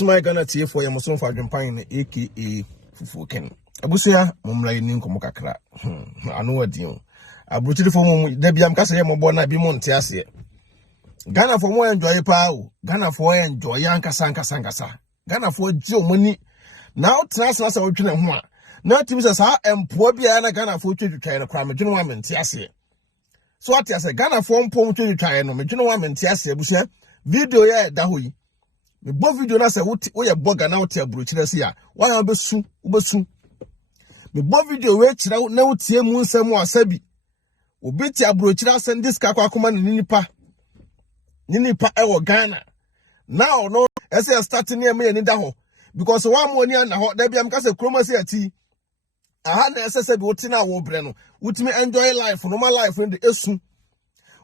My Ghana tea for your Muslim for Jampine, aka Fufuken. Abusia, Mumla in Komokakra. I know a deal. I brought it for Debiam Casa Mobona Bimontiasia. Ghana for more enjoy pow, Ghana for enjoy Yanka Sanka Sankasa. Ghana for Joe money. Now, Translas or China. Now, Tims as I am poor Biana Ghana for to try a crime, General Woman Tiasia. So what I say, Ghana for Pom to try no, General Woman Tiasia, Busia, video ya Dahui. The both video na say we ya blogger na wote abrochire se ya wa ya obesu me both video we kira na wote mu nsem asabi obeti abrochire send this ka kwakoma ni nipa e wo Ghana now no ese starting near me ni da ho because one money na ho da bia mka say kroma se ati aha na ese se bi wote na wo bre no wotimi enjoy life normal life in the esu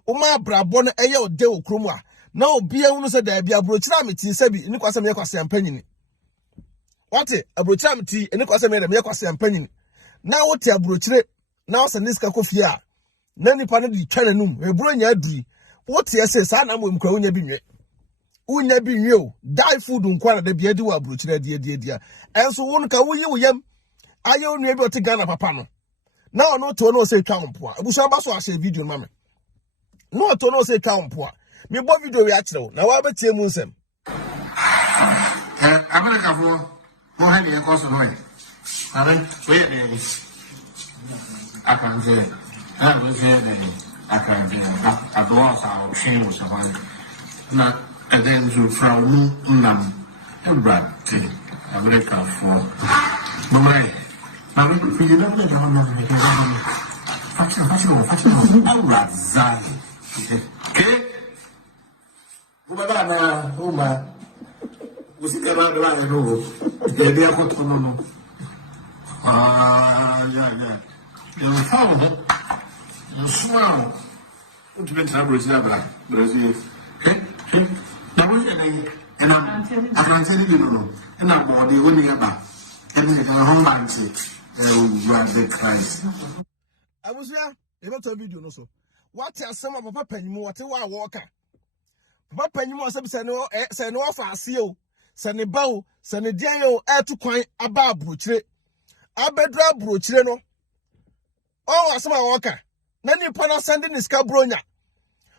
o ma brabo no eye ode wo kroma now be a woman said there be a brochira meti sebi ni kwasem ye kwase ampanyini wate abrochira meti ni kwasem ye kwase ampanyini now what ya brochire now se niska kofi a na nipa no di tware num e bro nya adui what ya say sa na mo mkwa unya bi nwe o die food nkwa na da bia di wa brochire dia enso won ka woyi woyam aye onu bi ote Ghana papa no now no to no say twa mpo a abuso ba so a share video mama no to no say twa mpo a me bo video we akire na wa betie mu nsem America for mo ha ne ko so no e amen we dey akan je we say dey akan je ado sa o hwe wo so na then to from nam Brad America for no mai na we feel na me ga na me fachi Brad zai okay Baba Uma usika baba no ebe akoto no yeah you found it you smile to be trouble Brazil okay now we and I can tell you no and I body only about and the homeland the Christ I was here about a video no so what are some of papa panimu what wa walker Papa you must say no offer asio se ne bawo se ne dian yo etu kwan aba abrochire abedra abrochire no o asema woka na nipa na sending iska bronya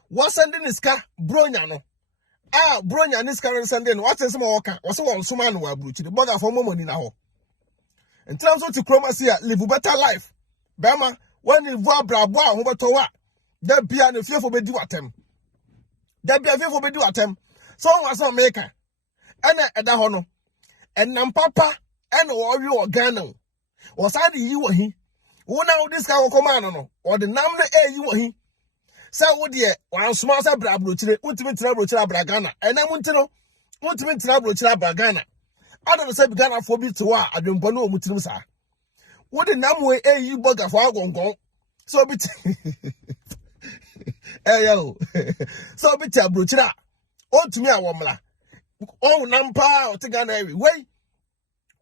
what sending iska bronya no bronya ni iska sending no what asema woka wo se won soma no abrochire boga for money na ho in terms of to chromacy live better life bema when you vo abrabo a ho beto wa da bia na fiefo bedi watem that be a few for do attempt. So was a maker. And at the honor. And nam papa and or you or Ghana. Was I the you or he? Who now this guy will command or the number a you or he? So would ye one small sabra ultimate trouble Bragana. And I want to know ultimate trouble Bragana. I don't say Ghana for me to wa I don't know Mutimusa. What the number a you bug of our go? So be hey yo, so be abrochira. On to me a womla. Oh, nampa or to Ghana every way.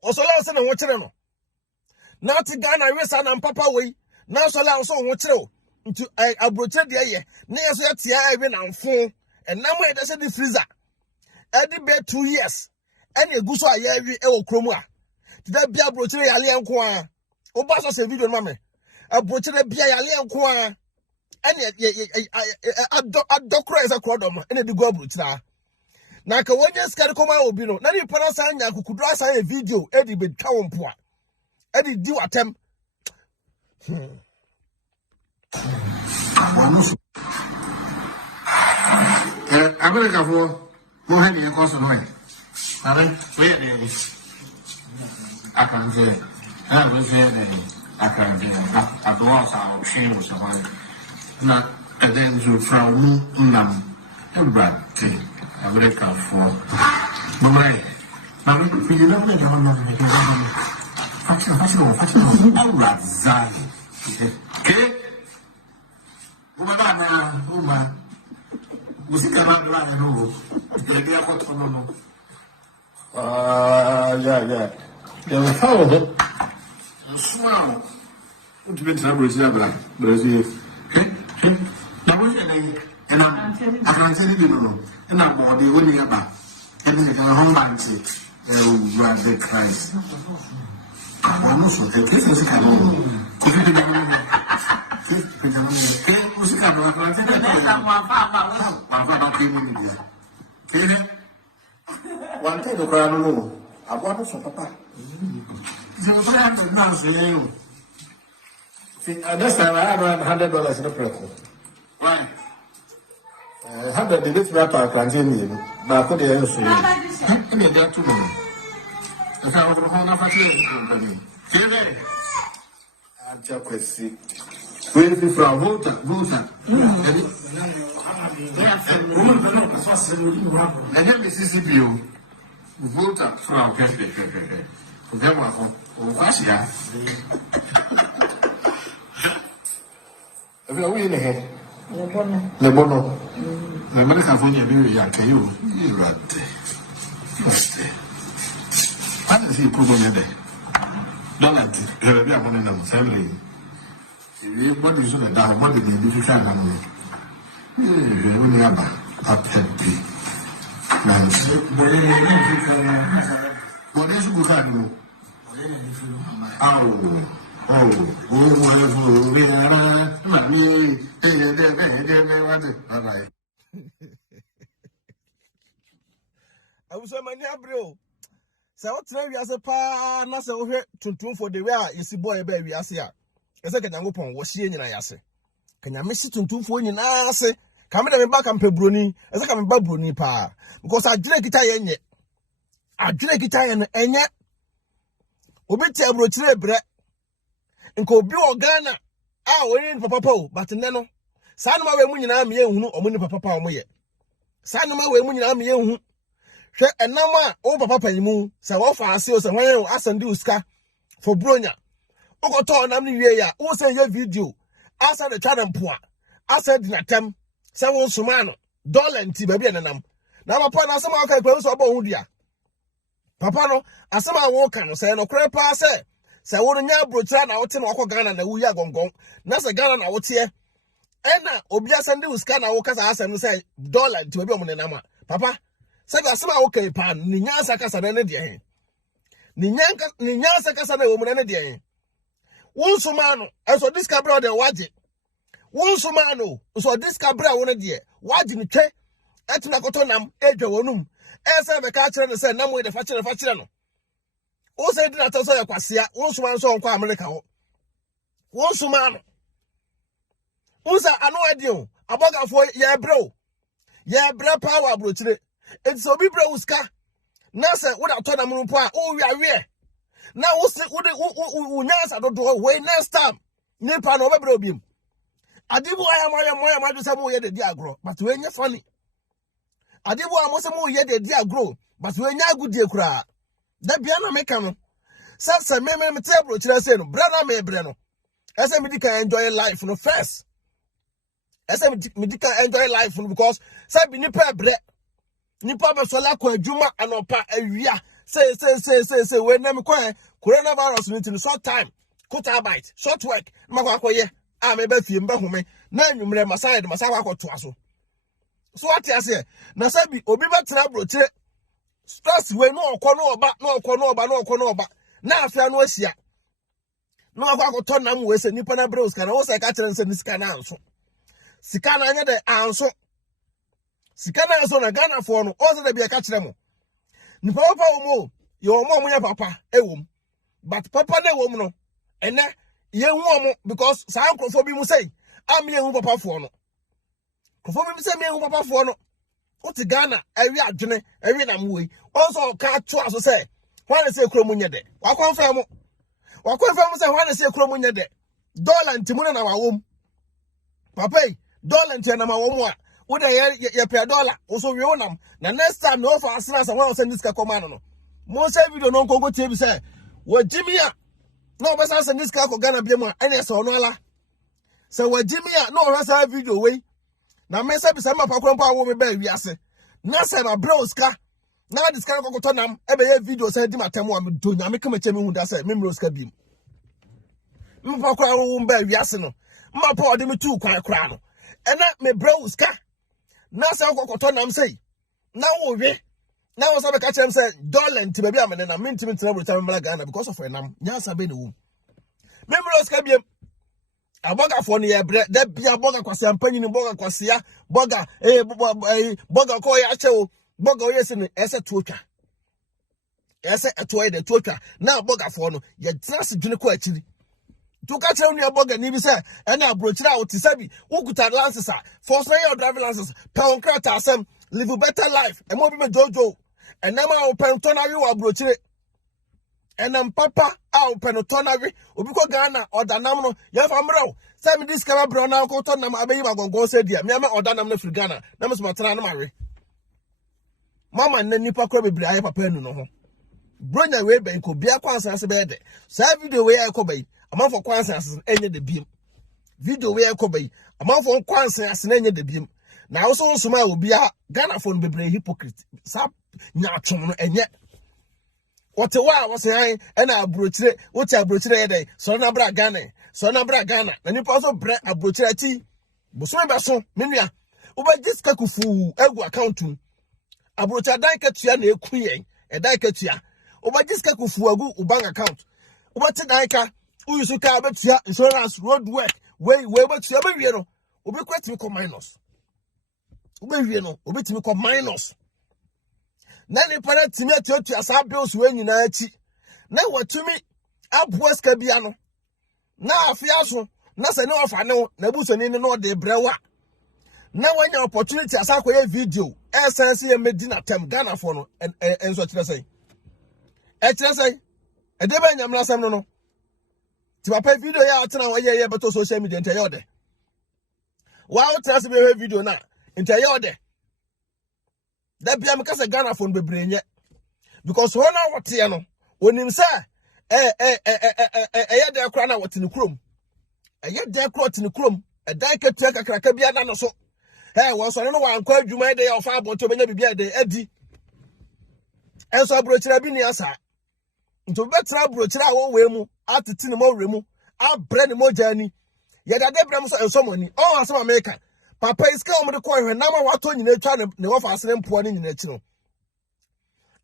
Or so long send a watcher. Now to Ghana, yes, and papa way. Now so long so watch into a brochette ye. Near so tia even on phone. And now where does the freezer? Eddie bear 2 years. And a goose I every el chroma. Did that be a brochette alien qua? Obasa say video mammy. A brochette be alien qua. And a doctor is a quadrum, and the go brutal. Now, can one just come out, you know, Nanny Panasanya who could draw a video, Eddie with Cowan Poor. Eddie do attempt. America for more heavy and cost of money. We I can say, I will say that I can say, I don't want our shame with someone. Not and then to from nam Brad America for no mai na we feel na me ga na me fachi Brad zai okay Uma usika baba no ebe akoto no yeah you found it smile to be trouble Brazil okay now we and I can tell you no and I body only about the home bank, the Christ. I was so the case was coming. One thing to cry no. I want some papa. You friends and now see you. This time I have $100 in the press. Why? I have the biggest rapper continue, but I put the answer. I'm there too many. If I was home of a company. I'm just where is from? Volta. The name is Mississippi. Volta from Pepe. What's that? If you're winning here, the bono. The American phone, you're right. What is he putting there? Don't be a one in them, family. What is on the down? What did you do? Try on me. A petty. What is good? I was a man, bro. So what's a pa, not so here to for the way you see boy baby as here. As I can go upon was she in I say. Can you miss it to for you now? Say, come in back and Pebruni, as I come back Bruni pa. Because I drink it yet. I drink it and yet. Obiti abrochire bre. Nko bi ogana a woni papa po but neno. Sa no ma we mu nyina me ehunu omuni papa pa omoye. Sa no ma we mu nyina me ehunu. Hwe enam a o papa pa yimu se wo fa ase o se hwan asande uska for bronya. Okoto nam ni wie ya wo se ye video asa de twa mpo a asa di natem se wo soma no dollar nti ba bi enam. Na papa na asema aka kwa so obo hu dia. Papa no asema wo ka no se no kure pa se wo nya brochira na wote na wakọ Ghana na wu ya gongon na se Ghana na wote ena obi asande uska na wo kasa asem no se dollar nti ba bi omunenam a papa se ga asema wo ka pa ni nyansa kasa na ne de he ni nyansa kasa na wo mun ne de he won soma no eso diska bra de waje won soma no so diska bra wo ne de waje ni twe etina koto nam edwa wonum ese be ka kire ne se nam we de fa kire no o se di na to so ya kwasea won soma nso onko America ho won soma no usa anu adi o abogafo ye bre power abrochire enti so bi bre uska na se wo da to nam no po a o wi awe na wo se wo nyansa dodo we next time nipa no obebre obiem adibu aya ma do se mo ye de di agro but we nya funny adibu amo se mo ye de di agro but we nya agudie kura da bia na meka no se me table kire se no brother me bre no ese me di kan enjoy life no first ese me di kan enjoy life no because say bi nipa bre nipa be so la ko adwuma anopa awia say we na me ko coronavirus no short time quarter bite short work makwa akoye a me ba fie mba home na anwumre maside masakwa akoto aso so what you say na sabi obi betra brochire stress we no okọ no oba na afia no asia no akoto nam we se nipa na bros kana wo se ka kire nse ni sika na anso sika na anya de anso sika na anso na Ghana for no o se de bia ka kire mo nipa papa wo mo ye wo mo nya papa ewom but papa na ewom no ene ye hu omo because sa ankrofo bi mu sei am ye hu papa for no krofo bi say me hu papa for no oti Ghana ewi adwene ewi na muwe also ka to aso say wan say kromu nye de wa confirm say wan say kromu nye de dollar ntimu na wawom papa dollar ntia na mawom a wo de ye pe dollar wo so wi wonam na next time no for asena say wan send this ka command no mo say video no nkonko tie bi say wo jimia no be say send this ka ko Ghana biam a ene so no ala say wo jimia no ho say video we na me say bi say ma pa kwampa wo me ba wiase na say na broska na diska ko to nam e be ye video say di matem wa me do nya me kama chemi hu da say me broska bim me pa kwa wo ba wiase no ma pa ode me tu kwa no ena me broska na say ko to nam say na wo we Now was a catch him say dollar and maybe I'm in a mint in Ghana because of enam. Yes, I've been womb. Members can be a boga for near bread, that be a boga quasi and penny boga quasia, boga, boga coyacho, boga yes in a tutor. Yes, a toy the tutor. Now boga for no, yet just Junico actually. To catch on your boga, and say, and now broach out to Sabi, who could have lances, for sale driving lances, pound crata, some live a better life, and more dojo. And now I'll pen tonary or broach it. And then Papa, I'll pen a tonary, or because Ghana or Danamo, Yafamro. Send me this camera brown now, go to Nama Baby, go say, dear, Mama or Danam for Ghana, Namas Matana Mary. Mamma and then Nipa Crabby, I have a pen no. Bring a way bank could be a conscience bed. Save the way I could a month for conscience and any the beam. Video way I could be a month for conscience and any the beam. Now also will be a Ghana phone be hypocrite. Sap, natural and yet. What a while was I and I brute it, what I brute day, so na bra Ghana, so na bra Ghana, and you also bread a brutality. Busweba Minia, over this kakufu, ego accounting. A brutal diketia ne queen, a diketia. Over this kakufu, a good bank account. Over to Dika, who is a carbetia, insurance, road work, way, but you ever yellow, will be quite to become minus. Will be to become minus. Nani para timia to as our bills when you know it. Now what to me, up West Cabiano. Now a fiasco, nothing of I know, Nabus and in the North de Brewa. Now when your opportunity as I video, SNC and Medina Tem Ghana phone and such as say. HSA, a debate am last no. To a pay video out now, yeah, but also social media into your day. Wow, trust me, video now into your day. That be because a Ghana phone be brain yet. Because when I was here, when him say, there crown out in the chrome. A yet there crot in the chrome. A dike take a crackabiana so. Hey, was I don't know why I'm quite you my day of 5 to be a day, Eddie. And so I brought you a answer. Into better broach our way, at the tinamo remo, our bread more journey. Yet I did and someone, oh, as America. Papa is coming to call her number what on you trying to offer us an poor in the channel.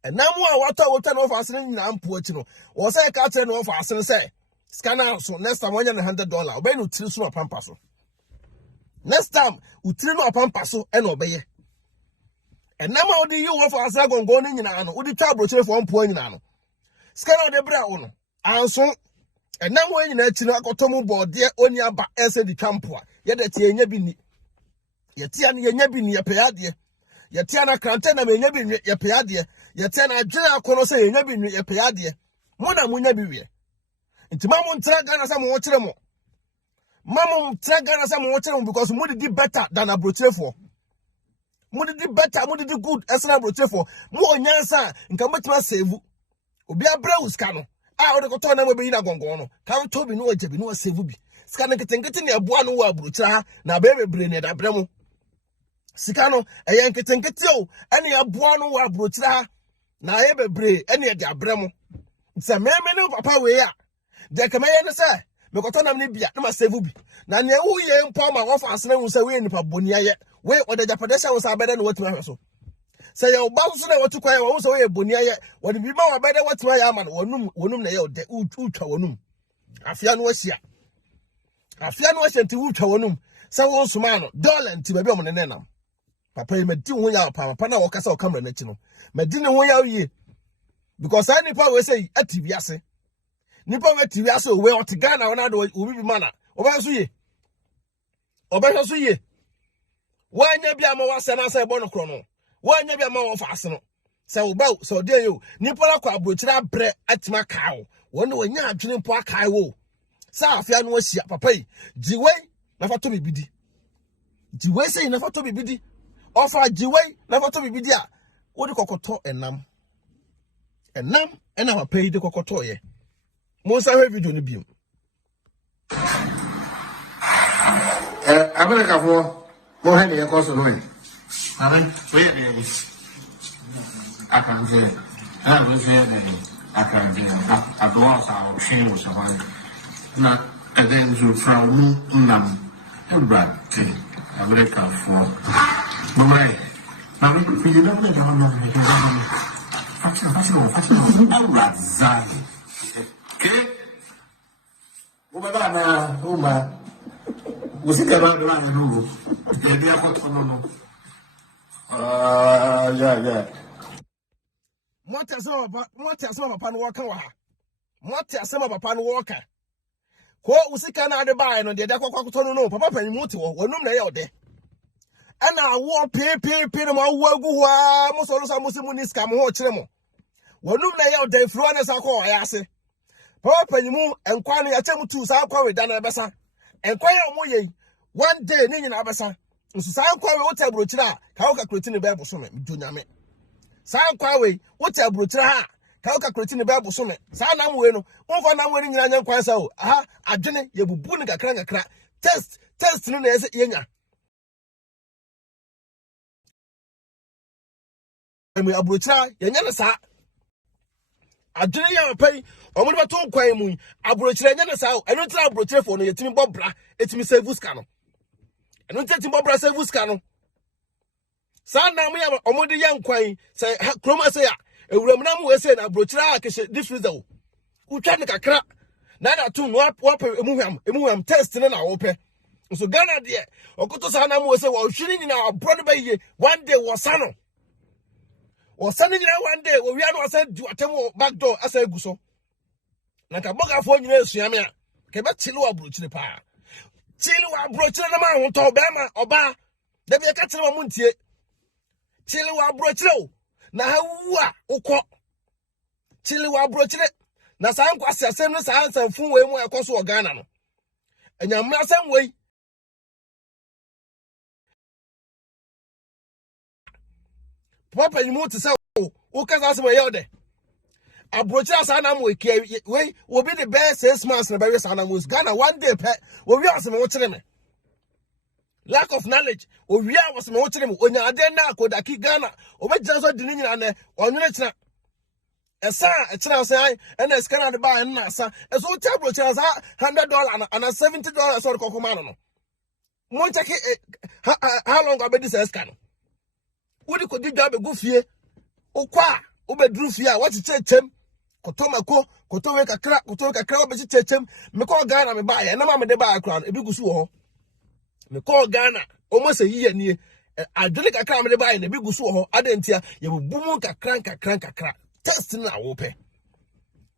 And now what I will turn off us in Ampuachino, or say, I can't turn off us and say, scanner so next time $100, obey no trisma pampasso. Next time, utrino pampasso and obey. And now how do you offer us a going in an would the tablet for 1 point in an scanner de brown. And so, and now when you let you know, got Tomu board, dear Onya ba answer the campo, yet that you never Yetiana Yabin Yapiadia, Yetiana Crantana may never be Yapiadia, Yetiana General Colosse never be Yapiadia, Mona Munabi. Into Mamma Tragana some water more. Mamma Tragana some water because Moody did better than a brute for. Moody did better, Moody did good as a brute for. More Yansa, and come to us save. Obi a browse cano. I would go to another be in a gongono. Can't tell me no one to no save. Scanning getting a buano brutra, na baby brain at Abramo. Sikano, a Yankee Tinketio, any a buano brutra, na ebe bre, any at the Abramo. It's a man of Papa way. There can I say, Mokotona Nibia, no must save. Nanya, who ye empower my office and was away in Pabonia yet. Where or the Japanese was a better than what to so. Say your boss never took away also a bonia yet. When we know better what my yaman or num nail, the ultra onum. Afian was here. Afian was to ultra onum. So also man, dollar to be on the nenam. Papa, you may do when your papa or castle come and let you know. Medina way ye. Because I never will say at Tibiase. Nipa we Tibiase, where to Ghana or not will be manner. Obasuye. Obasuye. Why never be a more was an answer bonochrono? Why never more fasten? So bout so dear you. Nipola quabutra bread at my cow. One way you're drinking poor cow. Safian was here, papa. Jiway, never to be biddy. Jiway say never to be biddy. Offer Jiway, never to be biddy. What the cocoto and nam? And nam, and I pay the cocoto. Most I have you doing the beam. America for more handy across the way. I think we I can say, I will say that I can say, I do also our shame was a while. Not again to from Nam and Brad, America for Mumbai. Now, if you don't let them fashion, okay? Uma, você quer lá de novo? Dia quatro não. Yeah. Moti asema papa no waka wa ha. Moti asema papa no waka. Ko usika na ade bae no de kwakwakoto no papa panyimu te wo wanum na ye ode. Ana wo pe no ma wo agu hwa mo so lo sa mo se mu ni ska mo ho kire mo. Wanum na ye ode fro na sa ko ya ase. Papa panyimu enkwa no ya chemu tu sa kwa we da na besa. Enkwa ya mo ye one day ni nyina besa. Nso sa kwa we wo taburo kire ka wo ka kroti ne ba bo so me donyame. Sa kwa we wo taburo kire ha ka wo ka kroti ne ba bo so me. Sa na mo we no wo na mo ni nyina nyan kwan sa o. Aha adwene ye bubu ne kakra test no na ese yenya. Emi abrochira yenya ne sa adwene ya pai omo de beto kwan mu abrochira yenya ne sa o eno tira abrochira fo no yetimi bobra etimi save ska no eno tira etimi bobra save ska no sa na mo ya omo de yan kwan se kroma se ya ewuram na mo we se na abrochira akehye this result utwa ne kakra na tu no wape emuham test ne na wo pe so Ghana de okoto sa na mo we se wo hwiri nyina abro ne baye one day wo sa no Osani nyina one day we anu asa du atemu back door asa eguso na ka boga fo nyina esuame a ke be chile wa brochire pa chile wa brochire na ma ho to be ma oba da bi ka chile mu ntie chile wa brochire o na ha wu a ukọ chile wa brochire na sa nkwase asem no sa ansamfu we mu ekoso o Ghana no enyamra asem we papa ni mo te say o kasa asem ye ode abrochira asa na mo ekia we will be the best 6 months na be sa na mo Ghana one day pe wo wi asem wo kire me lack of knowledge o wi asem wo kire me onya ade na akodaki Ghana o be jira so di ni nyina ne onwene kira esa kira so ai na skana de ba na asa eso o tia abrochira sa $100 and $70 so ko kuma no mo check how long abedi sa skana Udi ko didwa be go fie okwa obedru fie a wati chechem kotomako kotowe kakra obechi chechem me ko Ghana me ba ye na ma me de ba akra no ebi gusu ho me ko Ghana almost a year nie adwene kakra me de ba ye na ebi gusu ho adentia ye bubu kakra test na wo pe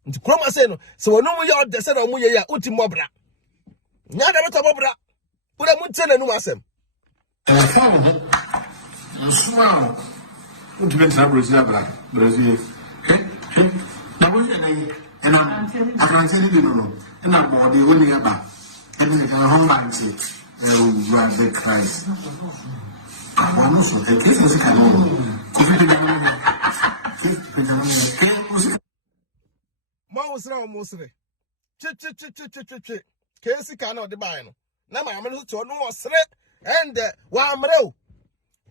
nti kroma se no se wono mu ye ode se na mu ye ya uti mobra nya da beto mobra ura mu tse na nu asem Wow. What do you mean, Brazil? Okay. Now, what and I can't tell you, no. And I'm body only about. And then the home bank said, oh, the Christ. I also the case was a canon. Was wrong, mostly. Casey cannot divine. Now, my man to no was and one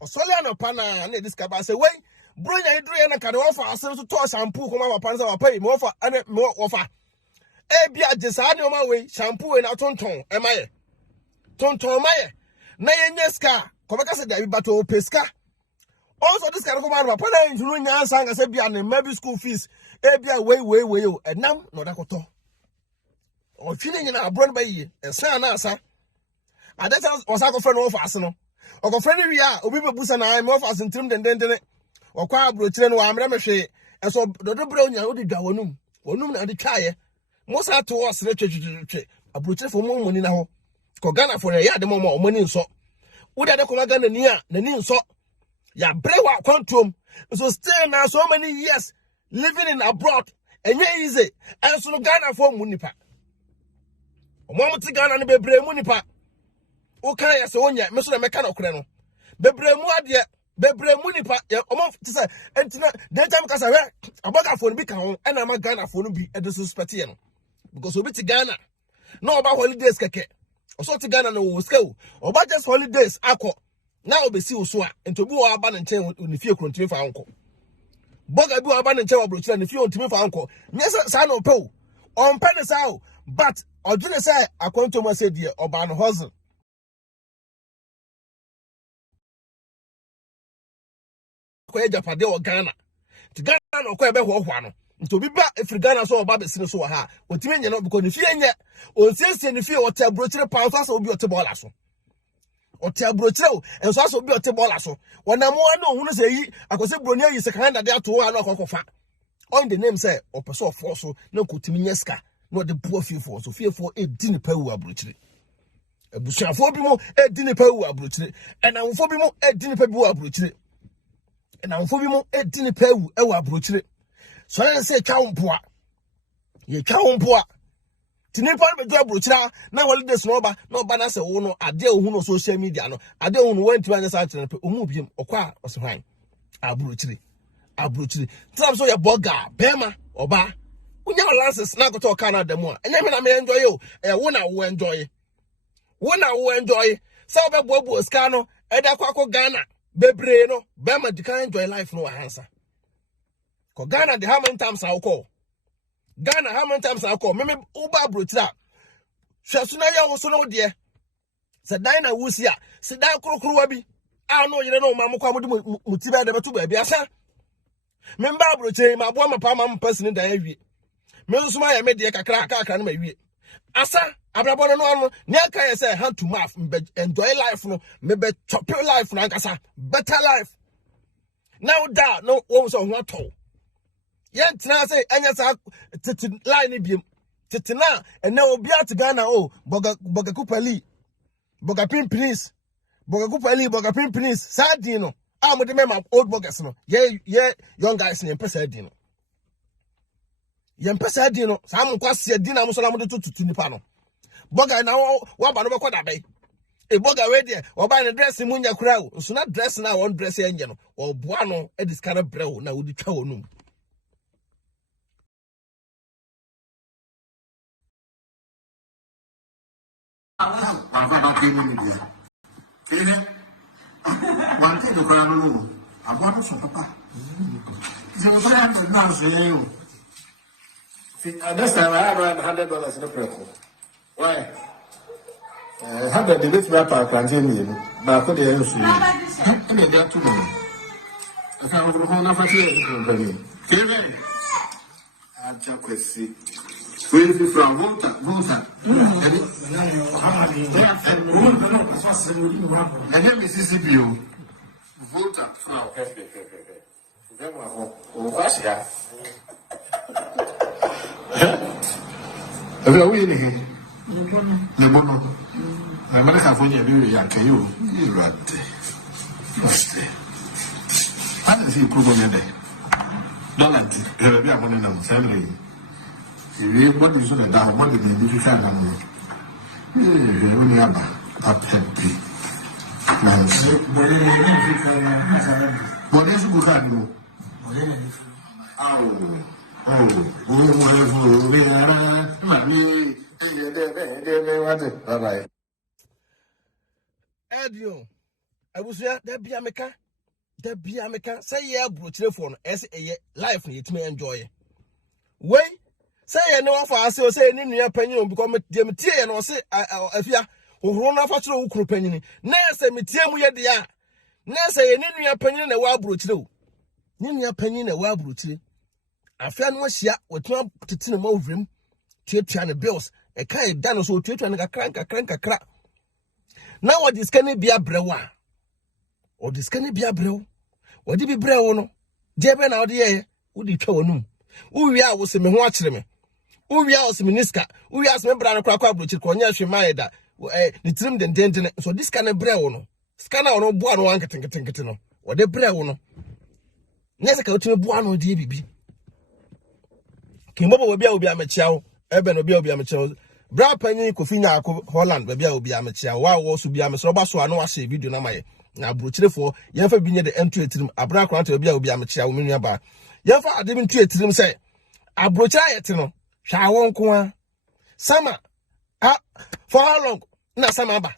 Osoliano pana na discover say wey bro nya idru na ka offer asem to shampoo kuma papa say papa me offer ane me offer e bia jesa ne o ma we shampoo we na tonton e maye tonton maye na yenye ska ko be ka say da bi bato peska also this kind of man papa na njuru nya ansa nga say bia ne maybe school fees e bia we o enam no da koto o twine nyina abro ne bayi ensa na asa adeta osa ko friend offer ase no Oko friend wi a obi bebusa na me offer sentrim dendendene okwa abrochire no amre mehwe eso dodo bre onya odi dwa wonum na de twaye mo sa to osre twetwetwe abrochire fo mo moni na ho ko Ghana fo ya de mo moni nso wo de ko Ghana ni a nani nso ya bre wa kwantom so stay now so many years living in abroad enye easy enso no Ghana fo mu nipa omo ti Ghana no bebre mu nipa o kan ya se onya me so na meka na okre no bebre mu ade bebre mu nipa omo ti say entina daytime kasa we aboga fo no bi kan ho na ma Ghana fo no bi e disrespect ye no because obi ti Ghana no oba holidays keke oso ti Ghana no wo ska o oba just holidays akọ na obesi wo so a entobi wo aba na nchen ni fie krontimi fa anko boga bi wo aba na nchen wo brochira ni fie ontimi fa anko nyesa sa na ope o onpe ne sa o but odwene say akwanto mo say die oba no hustle akoye japade o Ghana ti Ghana okoye be ho hwa no nti obi ba efri Ghana so oba be sine so ha otime nye no because ne fie nye onsiesie ne fie ota brochire pa so asa obi ote bola so ota brochire o enso asa obi ote bola so wona mo na ohunu se yi akose broni ayi se kan da de ato ha na akokofa on the name say opeso of so na kotimi nyeska no de poor fie for so fie for edi ne pa wu abrochire ebusuafo bi mo edi ne pa wu abrochire enamfo bi mo edi ne pa bi wu abrochire enamfo bi mo edi ne pa wu e wu abrochire so na say twa wompoa ye twa wompoa tinipa be do abrochira na holidays no ba na say wo no ade ohu no social media no ade ohu no wanti anya sa tene pe omu biem okwa osehwan abrochire tram so ye boga bema oba unya lances na goto Canada mu a enya me na me enjoy o wo na wo enjoy say be bobo ska no e da kwakọ Ghana bebre no bema di kan enjoy life no hansa ko Ghana the how many times I call Ghana how many times I call me uba abrochira hweso na ya wo so no de se dan na wusi a se dan krokrowa bi a no yire no ma mokwa modi mutiba de betu ba bi asa memba abrochire ma bo ma pa ma mpasini dan awie me so ma ya me de kakra na ma wie asa abrabo no ne aka ye say hand to mouth enjoy life no me be chop life no ankasa better life now da no wo so ho to yen tena say anya sa titi line biem titi na ene obi at Ghana o boga kupali boga pimpinis sadi no mo de me ma old boggers no ye young guys ne pesa di no ye pesa di no sa mo kwase di na mo so na mo de tutu nipa no boga na wa ba no be koda be e boga we de oba ne dress mu nya kura o so na dress na won dress enye no oboa no e discard brew na wodi twa wonum One thing to cry no. I want to papa. So friend now say you. This time I have $100 in the preko. Why? 100 the best rapper can tell me. But could they use you? And they are too many. I can't go home after you. Kevin. I just see. Where is from? Volta. And then Mississippi. Volta. What's that? Have you really? The bono. America for you, young. Can you? You're right. I didn't see Kubo day. Don't be a money on family. What is on down? What did they do? Only a happy. What is good? Bye-bye. Edio, I was there, there be America. Say, yeah, brochure phone, as a life, it may enjoy. Wait. Say no for us say ni nua panyin because me tie no say afia ohoro na fa kire ukuru panyin na say me tie mu ye de a na say ni nua panyin na wa aburo kire o ni nua panyin na wa aburo kire afia no ahia wotun tetene ma owrem tietia ne bills e kai da no so tietia ne kakra na wo diskani bia brewa o diskani bia brewo wo di bi brewo no de be na wo de ye wo di twa wonum wo wi a wo se me ho akire me Uya osminiska, uya smebra no kwa abrochi ko nya hwe maeda ni tirim dendenden so this kind of brew no scanner no boa no anketenkete no wo de brew no nyese ka otime boa no de bibi kimbobo obi a obi amechiawo ebe no obi amechiawo bra panyin Kofi Nyaako Holland obi a obi amechiawo wa wo so bi amesoro ba so ano wa share video na maye na abrochirefo yemfa bi nye de M2 etirim abra kwanta obi a obi amechiawo menua ba yemfa ade bi ntu etirim say abrochira yete no Shawon kwa Sama for how long? Na Sama ba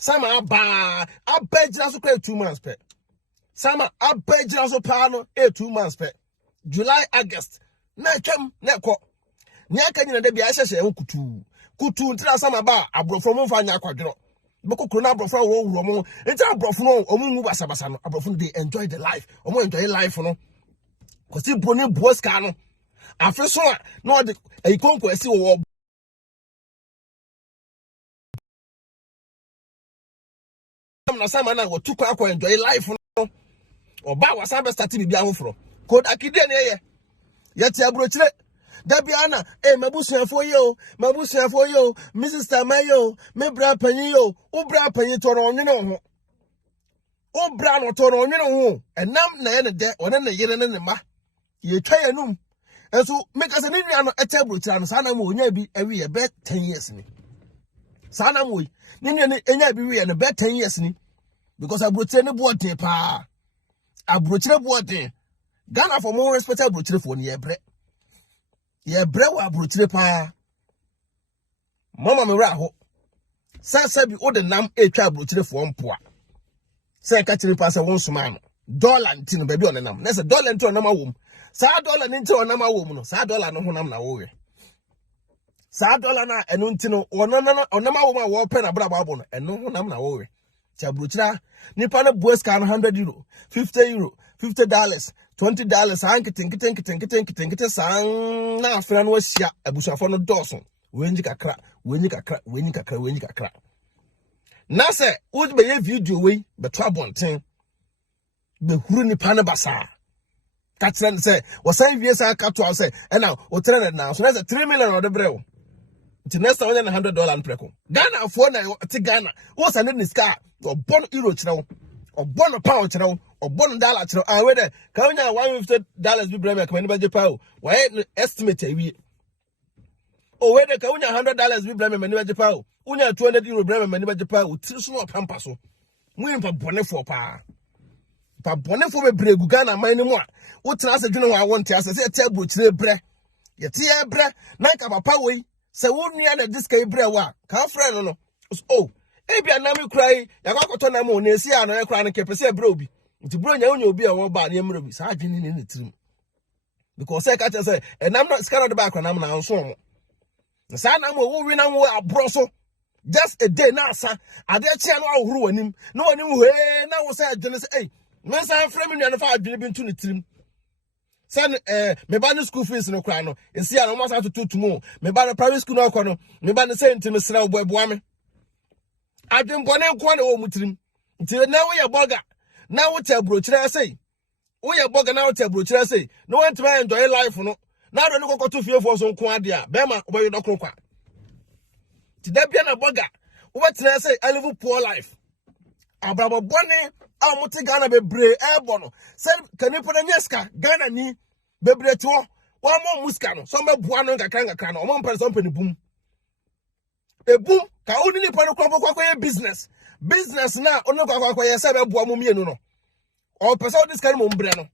abejira so 2 months pe. Sama abejira so pa no 2 months pe. July August na twam na ko. Nya ka nyina da bia hyehye ho kutu ntira Sama ba abrofo mo fa nya kwadwero. Beko na abrofo wo wuro mo. Enti abrofo no omu mu basabasa no abrofo dey enjoy the life. Omo enjoy life no. Kosi broni boss kano. Afi so a no de e konko esi wo na sama na wo tukwa akwa enjoy life no. Oba wasa be start bibia hofro. Code akide ne ye. Yeti abrochire. Dabiana, mabusuafo yo, Mrs. Tamayo, me bra panyi yo, ubra panyi toro onwene ho. Ubra no toro onwene ho. Enam na ye ne de, one na yere ne ma. Ye twa yanum. Enso make us ni nua no ete abrochire no sana mo onya bi ewi ye be 10 years ni. Sana mo ni nua ni enya bi wi ye no be 10 years ni. Because abrochire ne boaten pa. Abrochire boaten. Ghana for more respect abrochire for ni ebre. Ye brewa abrochire pa. Mama me ra ho. Sa bi o de nam etwa abrochire fo mpoa. Sa ka chire pa se won soma no. Dollar nti no ba bi on nam. Na se dollar nti onam awom. Sa dollar nti onam awom no. Sa dollar no honam na wo we. Sa dollar na enu nti no onam awom a wo pe na bra babo no. Enu honam na wo we. Cha abrochire nipa na boss kan €100, €50, $50. $20 ankete sang na afra no asia abusuafo no dɔso wenyi kakra na se wo be ye video we be to abonten be huru nipa ne basa ka kyerɛ se wo san wie sa ka to se na o tere na so na se 3 million o de brew nti next time na $100 preko Ghana fo na ti Ghana wo san ne ska o bon euro kyerɛ wo o bon pound kyerɛ wo $1 kyerɛ ah we de ka onya $150 bi brem ka ni ba je pa o why estimate awie o we de ka onya $100 bi brem ma ni ba je pa o onya €200 brem ma ni ba je pa o tiri so no pampa so mu impa bonefo pa bonefo be bregu Ghana man ni mu a wo tena ase dwene ho awonte ase se te abrochire bre ye te bre na ka papa we se wo nua na diska bre wa ka friend no oh ebia na me krai ya kwakoto na mo na esi a na krai na kepese bre obi nti bro nya onya obi a wo ba na emre bi sa adwene ne tirim because say ka say enam na scan the back na am na nso mo sa na mo wo wi na wo abro so just a day na asa ade chia no ahuru wanim na wanim he na wo say adwene say eh me san frame nua no fa adwene bi ntu ne tirim san me ba no school fees no kra no esi a no mo sa tututumu me ba no private school no akọ no me ba no say ntimi sra wo boa me adwene bone nko na wo mutirim nti na wo ye boga na wo te abrochire say wo ye boga na wo te abrochire say no want to enjoy life no na do no kokoto fiefo so nko ade a be ma wo ye dokro kwa ti da bia na boga wo betena say I live poor life abrabo bone a mo te Ghana bebre ebo no say kanipo na nyeska Ghana ni bebre to wo mo muska no so me boa no kakra no mo mpere so mpeni bum ebum ka oni ni pa no kwa business na ono kwa ye say be boa mo mienu no o pesa o diskari mo mbre no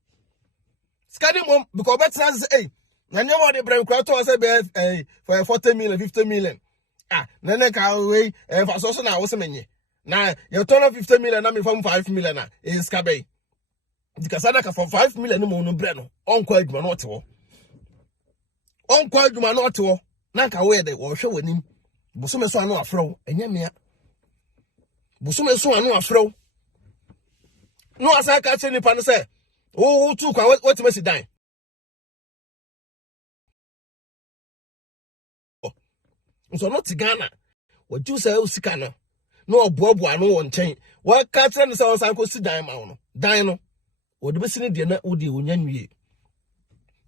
skadi mo because betena say na nyemo de bre kwa to say be for 40 million 50 million nene ka we fa so na wo se menye na you turn off 50 million na me from 5 million na is kabe dikasada ka for 5 million mo no bre no onko adwuma no te wo na ka we de wo hwe wanim busome so anu afro enya mea busome so anu afro no asa ka che nipa no se wo tu kwa wetima si dan so no ti Ghana what you say usika no no oboaboa no won chen wa ka che no se wo san ko si dan ma no dan no wo de besi ne de na wo de wonya nwie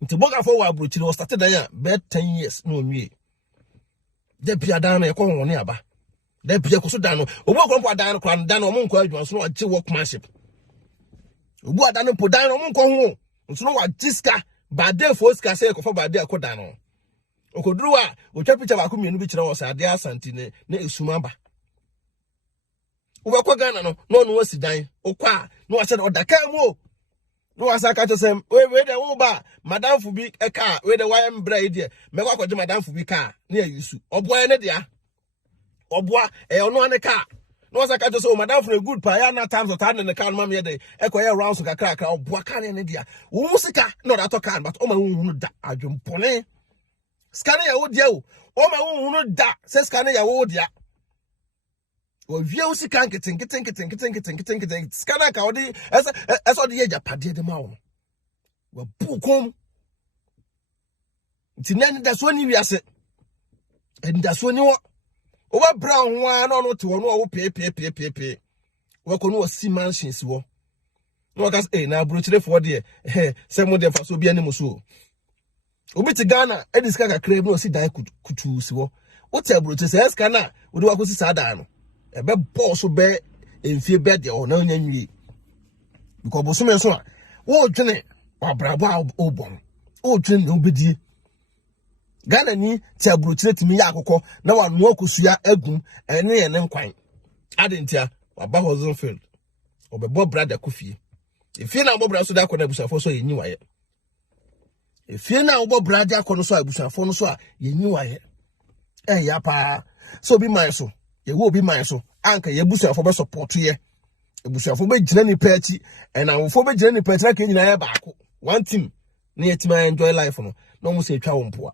nti boga fo wa abrochire wo start dan a be 10 years no nwie de bia dan na e ko won ne aba de bia ko so dan no obo ko dan no kwa dan no mo nko adwuma so no age workmanship obo adan no po dan no mo nko ho so no wa jiska ba de fo ska se ko fo ba de akodan no okoduru a otwa picture ba ko mienu bi kire wo sa ade asanti ne na esumaba wo ko Ghana no no no wasi dan okwa no wa se odaka mu no wasa ka to sem we de wo ba madam fu bi eka we de why mbra ide me kwa kwaje madam fu bi ka na ya yusu oboa ne dia oboa ono ane ka no wasa ka to so madam fu good pa ya na times of time ne ka no ma me de ekoye rounds kakra oboa ka ne dia wo musika no da to kan but o ma hu da adwempone scanner ya wo dia o ma hu da se scanner ya wo dia o vie usika nketen scanner ka odi eso de ye japade de ma wo wa bukom tinan da so ni wiase nda so ni wo oba brown wa na no te wo no wo pe wo ko no wo si mansions wo no gas na abrochire for de se mo de fa so bia ni muso obi ti Ghana ediska kakra bi no si dan kutu si wo wo te abrochire se eska na wo de wa ko si sada no ebe boss be enfie be de o na nya nwie because bosume so a wo dwene wa brabo a obon wo dwene no bedi Ghana ni ti abrochire timi ya akokọ na wa no akosua agum ene ye ne nkwan adentia wa ba horizon field obebo brother kofie efie na obo brother so da akọ na busafo so yenyi waye efie na obo brother akọ no so abusafo no so a yenyi waye ya pa so bi man so ye wo bi man so anka ye busafo be support ye busafo be gina ni pachi na wofo be gina ni pachi na ka nyina ya baako one team na yetima enjoy life no no mo se twa wo mpoa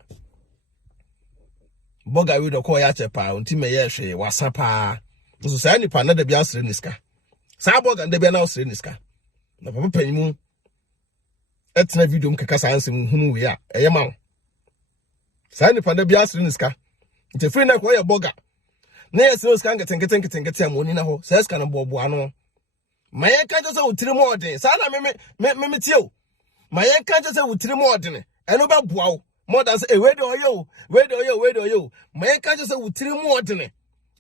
boga we do call ya chepa unti me ye hwe wasapa so say ni pa na da bia sere niska sa boga da bia na sere niska na papa panyimu etna video mkeka sa ansem hunu we a eye ma sa ni pa na bia sere niska nte free na ko ye boga na ye sere niska ngetenkete amoni na ho sa ska na bobo ano maye ka jo se utiri mo odin sa na me tie maye ka jo se utiri mo odin eno ba boa o more than say where do you my catch say with 3 more than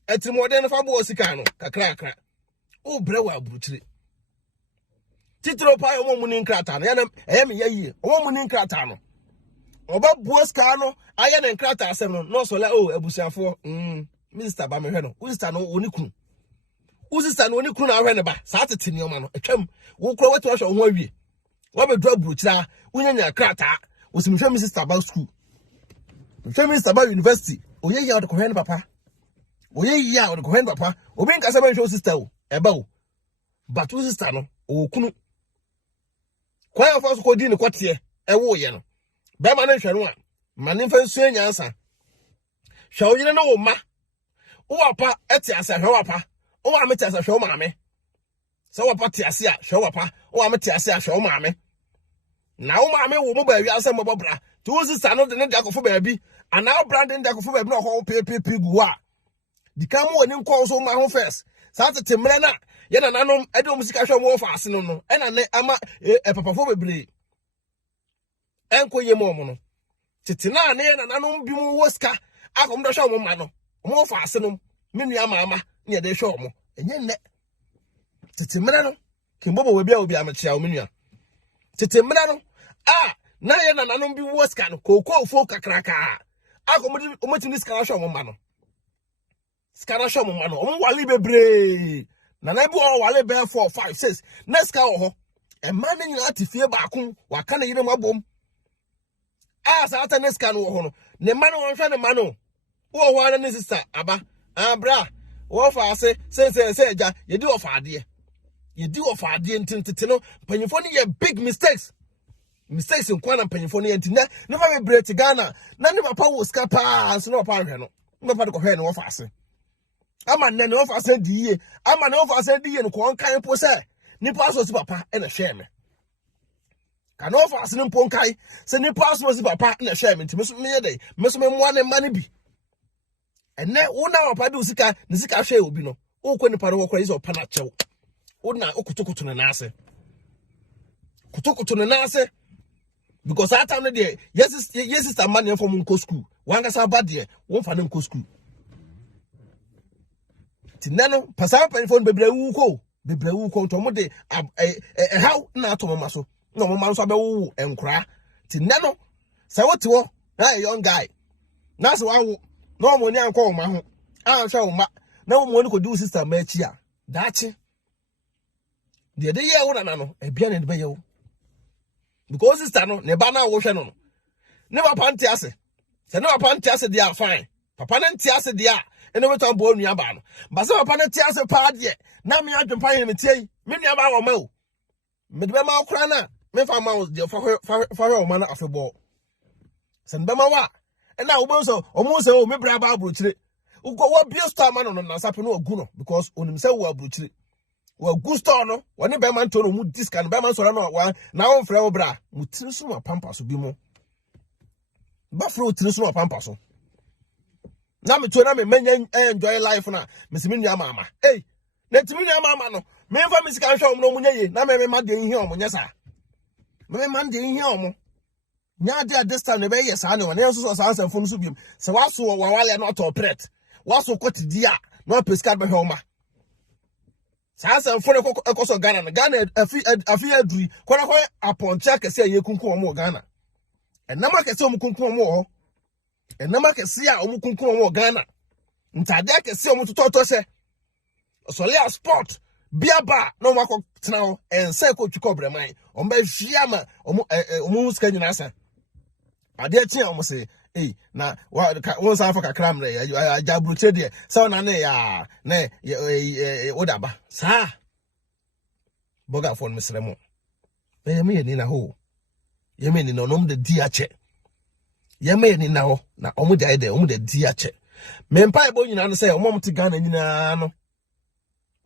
etri more than fa bo sika no kakra o brewa abutire titro pa yo mo muni nkrata no ya me yayi o muni nkrata no oba bo sika no aye na nkrata asem no so la o abusiafo minister ba me hwe no minister no oni kunu usista no oni kunu na hwe ne ba sa tete ni o ma no atwam wo kro weto hwe ho awie wo be do aburuchira unyanya krata osimhwe Mr. About school. Mr. About university. Oye ya odko hen papa. Oye ya odko hen papa. Obi nkasa ban show sister o. Eba o. But wo sister no o kunu. Kwa ya fa so ko di ne kwatie. Ewo ye no. Ba ma na hwe no a. Ma ne fa nsu anyansa. Hwe o yire no wo ma. Wo apa eti asa hwe wapa. Wo ma meti asa hwe wo ma me. Sa wapa ti ase a hwe wapa. Wo ma meti ase a hwe wo ma me. Na wo ma me wo mo ba wi asem mo bra to wo sisa no de ne dakofo ba bi ana branding dakofo ba bi no ho pepe gu a di ka mo ni nko so ma ho first sa tete mre na ye na nanom e de musika hwe mo fa ase no no e na ne ama papafo bebre enko ye mo no tete na ne ye na nanom bi mo wo sika akom do hwe mo ma no mo fa ase no me nua ama ne de hwe mo enye ne tete mre no kimbobo we bia obi amachia o me nua tete mre no na ye na nanom bi wo ska no koko fo kakraka akomoti ska hwe mo ma no ska na hwe mo ma no o wale bebre na na bi o wale be 4 5 6 na ska wo ho e ma na nyina atifie baako waka na yire mabom sa ata na ska no wo ho no ne ma no hwe ne ma no wo ho ana ne sister aba bra wo fa ase se eja ye di ofaade ntintete no panyimfo ne ye big mistakes in kwana panyimfo ne ntina ne fa be break Ghana na ne papa wo skapa so no papa hwe no ne papa de ko hwe no wo fa ase ama ne wo fa ase di ye ama ne wo fa ase di ye no ko nkan po se ni paso si papa e na hwe me ka no fa ase ne po nkan se ni paso si papa na hwe me ntime so me ye dey me so me mo ne ma ne bi enne wo na papa de usika ne sika hwe obi no wo ko ni pare wo kora iso pa na chew una okutukutu na nase kutukutu na nase because that time there yes sister man from nko school wanga sa bad there won fa nko school tinano pasa pa phone bebre wu ko to mo de how na to mama so no mama so be wu enkura tinano sa wote wo na young guy na so wan no mo ni anko wo ma ho an hwa wo ma na mo ni ko do sister ma chi a dachi de ye wo na no ebia na de be ye wo because sister no ne ba na wo hwe no ne papa nti ase se ne papa nti ase dia fine papa ne nti ase dia ene weto bo nua ba no ba se papa ne nti ase pa de na me adwempa ye me tie me nua ba wo ma o me de be ma okra na me fa ma de fa wo ma na afebo se ne be ma wa na wo bo so o mo se o me bra ba abrochire uko wo bio star ma no na sape no ogu no because onim se wo abrochire wa gusto no woni be man to no mu discan be man so na wa na won frɛ wo bra mu tiri so ma pampa so bi mu ba frɛ wo tiri so ma pampa so na me to na me menya enjoy life na me se me nua mama na timi nua mama no me mfa me sika hwe no mu nye ye na me ma de hia omo nya sa me ma de hia omo nya de this time be yes ane wona yeso so sa fun so biem se waso wa wale na to operate waso kwati dia na pescard be hwe oma sa fun ekoso Ghana na Ghana afi aduri kwana kwa aponcha kese ye kunkun omo Ghana enama kese omo kunkun omo ho enama kese a omo kunkun omo Ghana ntade kese omo tototo se Solia sport biaba no mako tena ense ko twiko breman o mba hwia ma omo ska nyina asa ade tia omo se na won sa fa kakra mre ya bruche de se na ne ya ne odaba sa boga fon mesre mo me ni na ho ye me ni no nom de di ache ye me ni na ho na omo de ide omo de di ache me mpa ebo nyina no se omo mte Ghana nyina no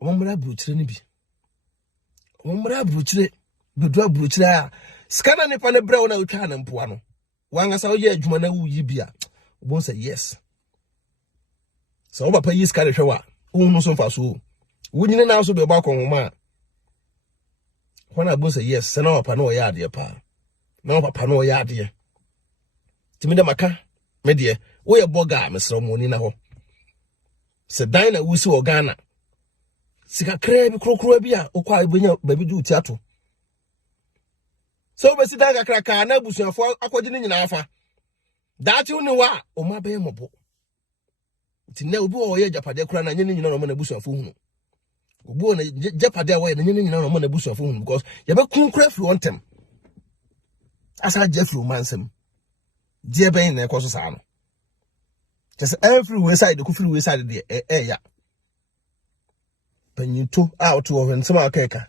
omomra bruchire ni bi omomra bruchire bedu abruchire a skana ne pa ne brɛ na utwa na mpoa no wanga sa oye adwuma na wuyi bia obon say yes so papa yi skana hwewa unu so mfa so wunyine na so be ba konhoma wana bon say yes se na papa no oya ade pa na papa no oya ade timi de maka me de wo ye boga mesro mo ni na ho se dan na wusi o Ghana sika krebi krokro bia okwa ibenya baby du tiato so be sida kakra na busuafo akwaji ni nyina afa daati uni wa o ma be mobo tinne obi o ye japade kura na nyine nyina no ma na busuafo hunu obi o na japade wa ye na nyine nyina no ma na busuafo hunu because ye be kun kra fri on tem asa jeffrey mansem die ben na ekoso sa no just every way side ku free way side de ya Penyito out to when some akeka.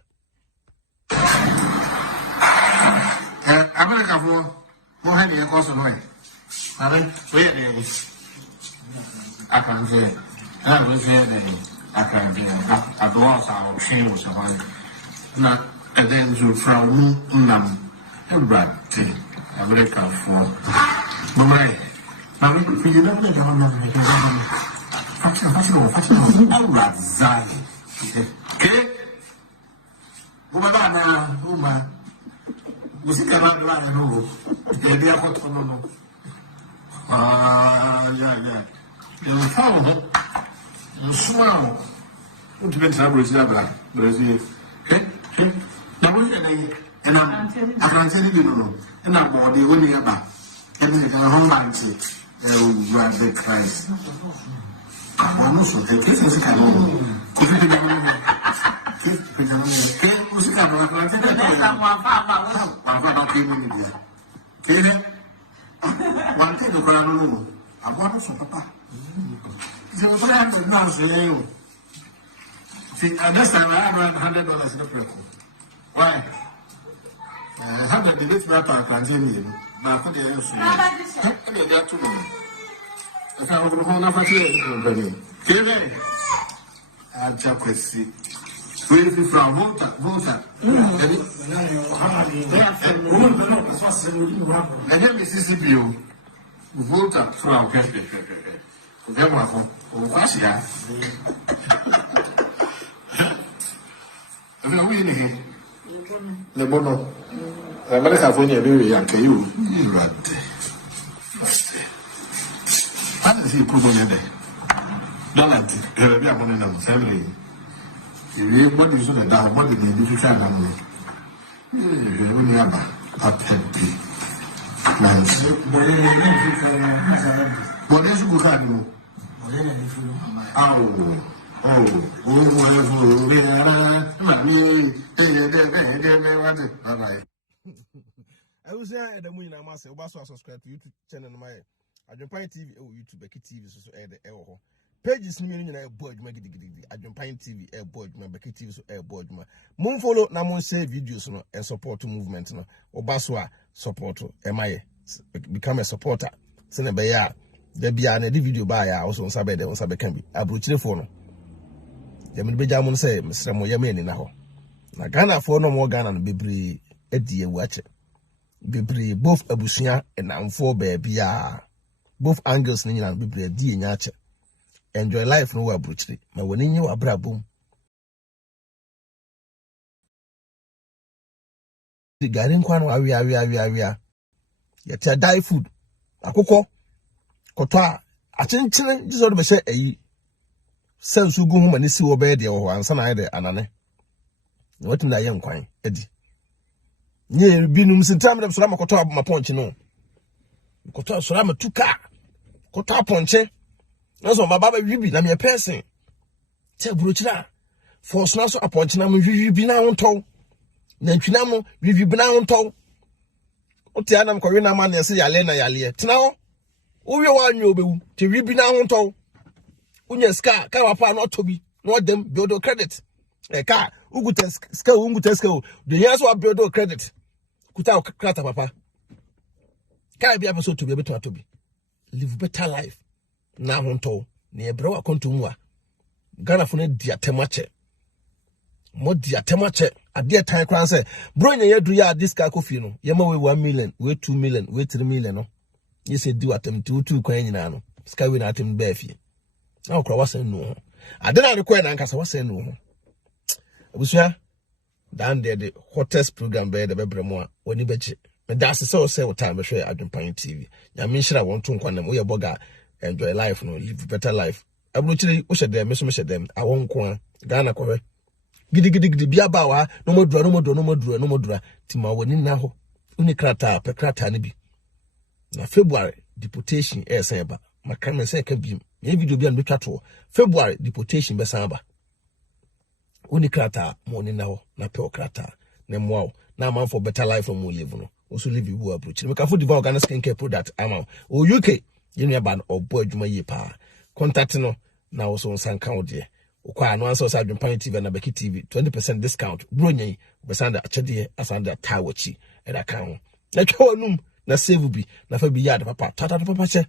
America for who had the course of life. I mean, where there is. I can say, I was there, I can say, at the walls our chain was a one. Not and then to from Nam, everybody, America for. Mamma, I mean, you don't make a one of the okay, woman, musika na dwa no e bia ko to no yeah you follow swao o ti pensa Brazil Brazil okay na wo ye na na afranse ni no na body woni ya ba e ni ga hon banti you are the Christ ono so e ke se ka no ko ti de no ke musika no ko ti de one thing to cry no. I want to papa. So what I have now say you. See, this time I have $100 in the pocket. Why? I have the debate wrapper continue. Now put the answer. There too long. If I over home, I feel it. I just see. Where is from? Volta. Let me see you. Volta from Demaco. What's that? I'm not winning here. The Bono. America for you, very young. You right. How does he put on your day? Don't be a one in them, family. You body is on down, body may be trying to know. You have a petty. Nice. What is good? I was there at the moon. I must say, also subscribe to YouTube channel. My Adjunpine TV, YouTube, Becky TV, so air the air. Pages ni nyina e board ma gidigidi Adjunpine TV e board ma Becky TV so e board ma mun follow na mun share videos no and support movement no obaso a support emaye become a supporter se na be ya da bia na di video ba ya also nsa be de nsa be kan bi abrochire fo no Yamin Benjamin say, Mr. Moyamin in a ho. Na Ghana for no more Ghana and Bibri Eddie watch it. Bibri both Abusia and Amfor baby. Both angles in and Bibri D in yache. Enjoy life no abruptly. My when in you abra boom. The garden quan area. Yet a die food. A cocoa. Kota. A chin just ought to say a sense who go home and see obey the or answer either anane. What in that young quine, Eddie? Near Binum Sintam of Salama Kota my punch, you know. Kota Salama 2 car. Kota ponche. That's what my baba ribi, I'm your person. Tell Bruchla. For snasso a ponch, I'm ribi now on toe. Nantinamo, ribi now on toe. Otianam Corina man, and say Alena Yalia. Tnao. Oh, you are new, to ribi now on toe. Unya ska, Kawapa not to be, not them, build credit. A car, Ugutesko, the years what build credit. Kuta krata papa. Can be episode to be able to be. Live better life. Na honto ne ebro akontumwa Ghana fune dia temache mo dia temache ade tan kran say bro nya yadu ya diska kofi no yema we 1 million we 2 million we 3 million no ye say do atem 2 kwan nyina no sky we na atem ba fie na okra wasan no ade na rekwa na nkasa wasan no abusia dan the hottest program be the bebremo a woni beche me das say o time be hwe Adwempan TV nya me nhira won to nkwanam we boga enjoy life no live better life abrochiri wo hye dem me so me hye dem awon ko Ghana ko gidi bia ba wa no modura tima woni na ho uni krata pe krata ne bi na February deportation ba maka me say ka bi me video bia no twa to February deportation be san ba uni krata mo ni na ho na pe krata na mo na man for better life mo live no also live you abrochiri me ka for develop Ghana skincare product ama o UK you ban or boy juma ye pa contact no na also san count there okwa no answer Adwempan TV na Beki TV 20% discount bro nyi be sanda achede asanda tawachi e da kan na twonum na save bi na fa bi yard papa tata papa che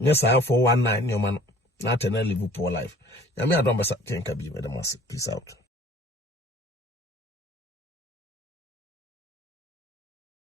nya sa 419 nyoma no na atena live poor life ya me adom basa tenka bi me da mas peace out.